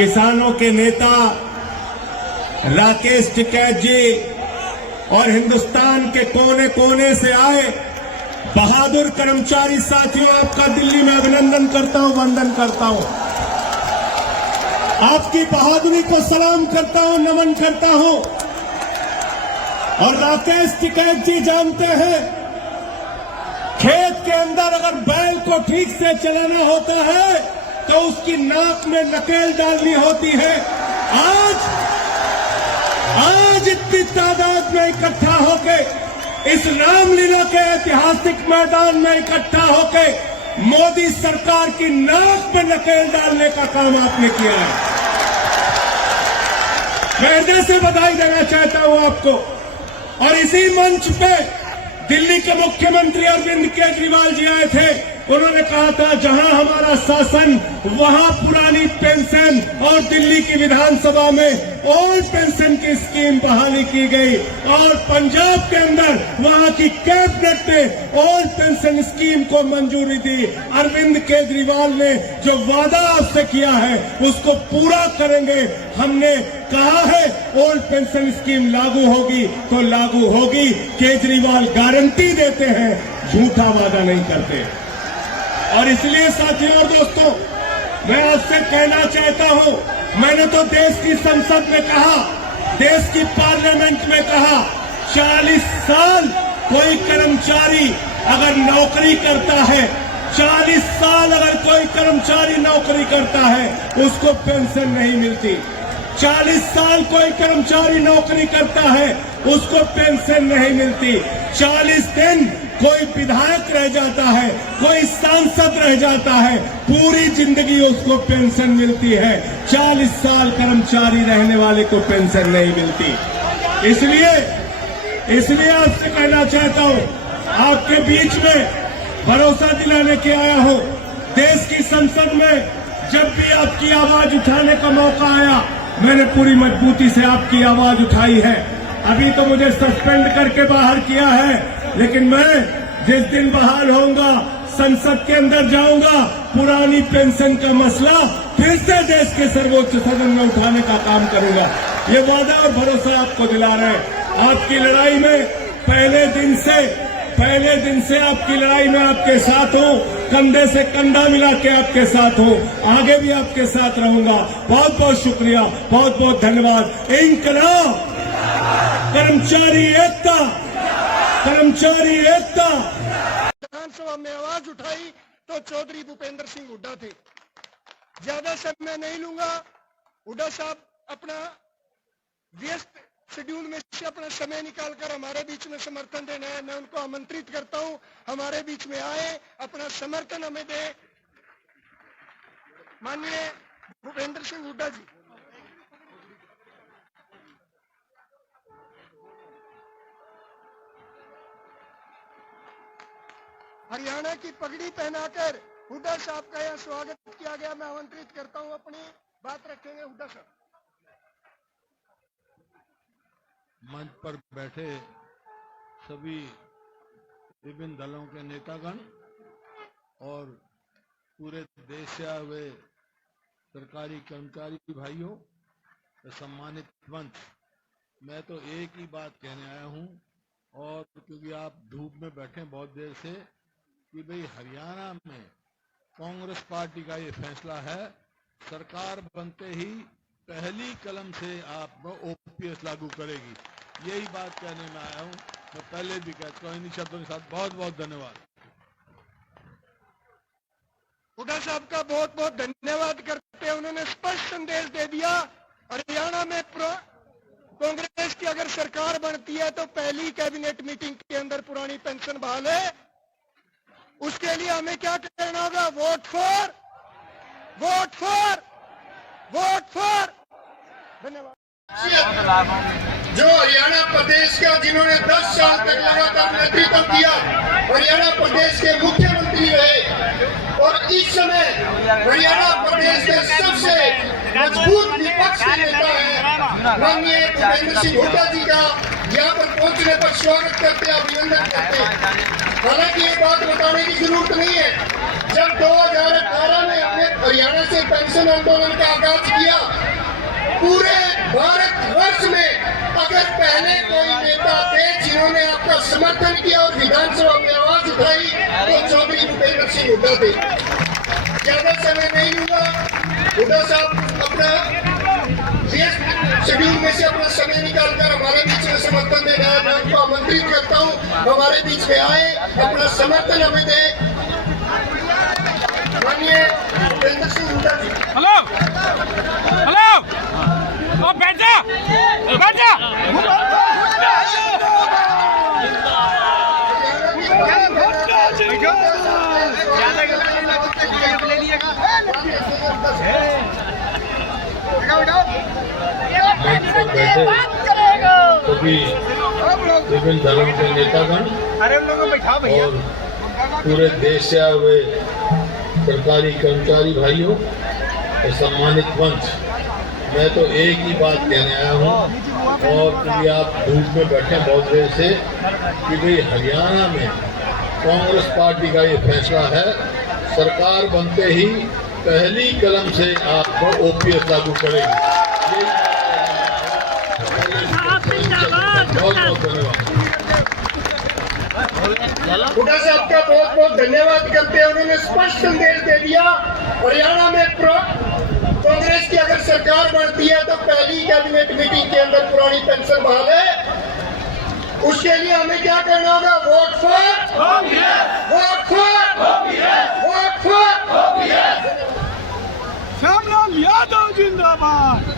किसानों के नेता राकेश टिकैत जी और हिंदुस्तान के कोने कोने से आए बहादुर कर्मचारी साथियों, आपका दिल्ली में अभिनंदन करता हूं, वंदन करता हूं। आपकी बहादुरी को सलाम करता हूं, नमन करता हूं। और राकेश टिकैत जी जानते हैं, खेत के अंदर अगर बैल को ठीक से चलाना होता है तो उसकी नाक में नकेल डालनी होती है। आज इतनी तादाद में इकट्ठा होके इस रामलीला के ऐतिहासिक मैदान में इकट्ठा होके मोदी सरकार की नाक में नकेल डालने का काम आपने किया है। मैं हृदय से बधाई देना चाहता हूं आपको। और इसी मंच पे दिल्ली के मुख्यमंत्री अरविंद केजरीवाल जी आए थे। उन्होंने कहा था जहां हमारा शासन वहां पुरानी पेंशन, और दिल्ली की विधानसभा में ओल्ड पेंशन की स्कीम बहाली की गई, और पंजाब के अंदर वहां की कैबिनेट ने ओल्ड पेंशन स्कीम को मंजूरी दी। अरविंद केजरीवाल ने जो वादा आपसे किया है उसको पूरा करेंगे। हमने कहा है ओल्ड पेंशन स्कीम लागू होगी तो लागू होगी। केजरीवाल गारंटी देते हैं, झूठा वादा नहीं करते। और इसलिए साथियों और दोस्तों, मैं आपसे कहना चाहता हूं, मैंने तो देश की संसद में कहा, देश की पार्लियामेंट में कहा, 40 साल कोई कर्मचारी अगर नौकरी करता है, 40 साल अगर कोई कर्मचारी नौकरी करता है उसको पेंशन नहीं मिलती। 40 साल कोई कर्मचारी नौकरी करता है उसको पेंशन नहीं मिलती। 40 दिन कोई विधायक रह जाता है, कोई सांसद रह जाता है, पूरी जिंदगी उसको पेंशन मिलती है। 40 साल कर्मचारी रहने वाले को पेंशन नहीं मिलती। इसलिए आपसे कहना चाहता हूं, आपके बीच में भरोसा दिलाने के आया हूं। देश की संसद में जब भी आपकी आवाज उठाने का मौका आया, मैंने पूरी मजबूती से आपकी आवाज उठाई है। अभी तो मुझे सस्पेंड करके बाहर किया है, लेकिन मैं जिस दिन बहाल होऊंगा, संसद के अंदर जाऊंगा, पुरानी पेंशन का मसला फिर से देश के सर्वोच्च सदन में उठाने का काम करूंगा। ये वादा और भरोसा आपको दिला रहे हैं। आपकी लड़ाई में पहले दिन से आपकी लड़ाई में आपके साथ हूं, कंधे से कंधा मिला के आपके साथ हूं, आगे भी आपके साथ रहूंगा। बहुत बहुत शुक्रिया, बहुत बहुत धन्यवाद। इंकलाब, कर्मचारी एकता, कर्मचारी एकता। विधानसभा में आवाज उठाई तो चौधरी भूपेंद्र सिंह हुड्डा थे। ज्यादा समय नहीं लूंगा। हुड्डा साहब अपना व्यस्त शेड्यूल में से अपना समय निकालकर हमारे बीच में समर्थन देना है। मैं उनको आमंत्रित करता हूं, हमारे बीच में आए, अपना समर्थन हमें दे। माननीय भूपेंद्र सिंह हुड्डा जी। हरियाणा की पगड़ी पहनाकर हुड्डा साहब का यह स्वागत किया गया। मैं आमंत्रित करता हूं, अपनी बात रखेंगे हुड्डा साहब। मंच पर बैठे सभी विभिन्न दलों के नेतागण और पूरे देश से आए हुए सरकारी कर्मचारी भाइयों, सम्मानित मंच, मैं तो एक ही बात कहने आया हूं, और क्योंकि आप धूप में बैठे बहुत देर से, कि भाई हरियाणा में कांग्रेस पार्टी का ये फैसला है, सरकार बनते ही पहली कलम से आप ओपीएस लागू करेगी। यही बात कहने में आया हूं। मैं पहले भी कहता हूं इन्हीं शब्दों के साथ बहुत बहुत धन्यवाद। हुड्डा साहब का बहुत बहुत धन्यवाद करते हैं। उन्होंने स्पष्ट संदेश दे दिया, हरियाणा में कांग्रेस की अगर सरकार बनती है तो पहली कैबिनेट मीटिंग के अंदर पुरानी पेंशन बहाल है। उसके लिए हमें क्या करना होगा? Vote for, vote for, vote for. धन्यवाद। जो हरियाणा प्रदेश का, जिन्होंने 10 साल तक लगातार नेतृत्व किया, हरियाणा प्रदेश के मुख्यमंत्री रहे, और इस समय हरियाणा प्रदेश के सबसे मजबूत विपक्ष के नेता है माननीय भूपेंद्र सिंह हुड्डा जी का यहाँ पर पहुंचने पर स्वागत करते, अभिनंदन करते। हालांकि ये बात बताने की जरूरत नहीं है जब 2018 में हमने हरियाणा से पेंशन आंदोलन का आगाज किया, पूरे भारतवर्ष में अगर पहले कोई नेता थे जिन्होंने आपका समर्थन किया और विधानसभा में आवाज उठाई तो चौधरी भूपेंद्र सिंह हुड्डा थे। ज्यादा समय नहीं लूंगा, हुड्डा साहब अपना शेड्यूल में से अपना समय निकालकर हमारे बीच में समर्थन दे रहा है। मैं उनको आमंत्रित करता हूँ हमारे बीच में आए, अपना समर्थन हमें दे। माननीय भूपेंद्र सिंह हुड्डा जी। हेलो हेलो ओ बैठ जा बैठ जा मंच पर बैठे सभी विभिन्न दलों के नेतागण और पूरे देश से आए हुए सरकारी कर्मचारी भाइयों और सम्मानित मंच, मैं तो एक ही बात कहने आया हूँ और क्योंकि आप धूप में बैठे बहुत देर से कि भाई हरियाणा में कांग्रेस पार्टी का ये फैसला है, सरकार बनते ही पहली कदम से आपको ओपीएस लागू करेगी। बहुत बहुत धन्यवाद। हुड्डा साहब का बहुत बहुत धन्यवाद करते हैं। उन्होंने स्पष्ट संदेश दे दिया, हरियाणा में कांग्रेस की अगर सरकार बनती है तो पहली कैबिनेट मीटिंग के अंदर पुरानी पेंशन बहाल है। उसके लिए हमें क्या करना होगा? Vote for, vote for, vote for. Shyamlal Yadav जिंदाबाद।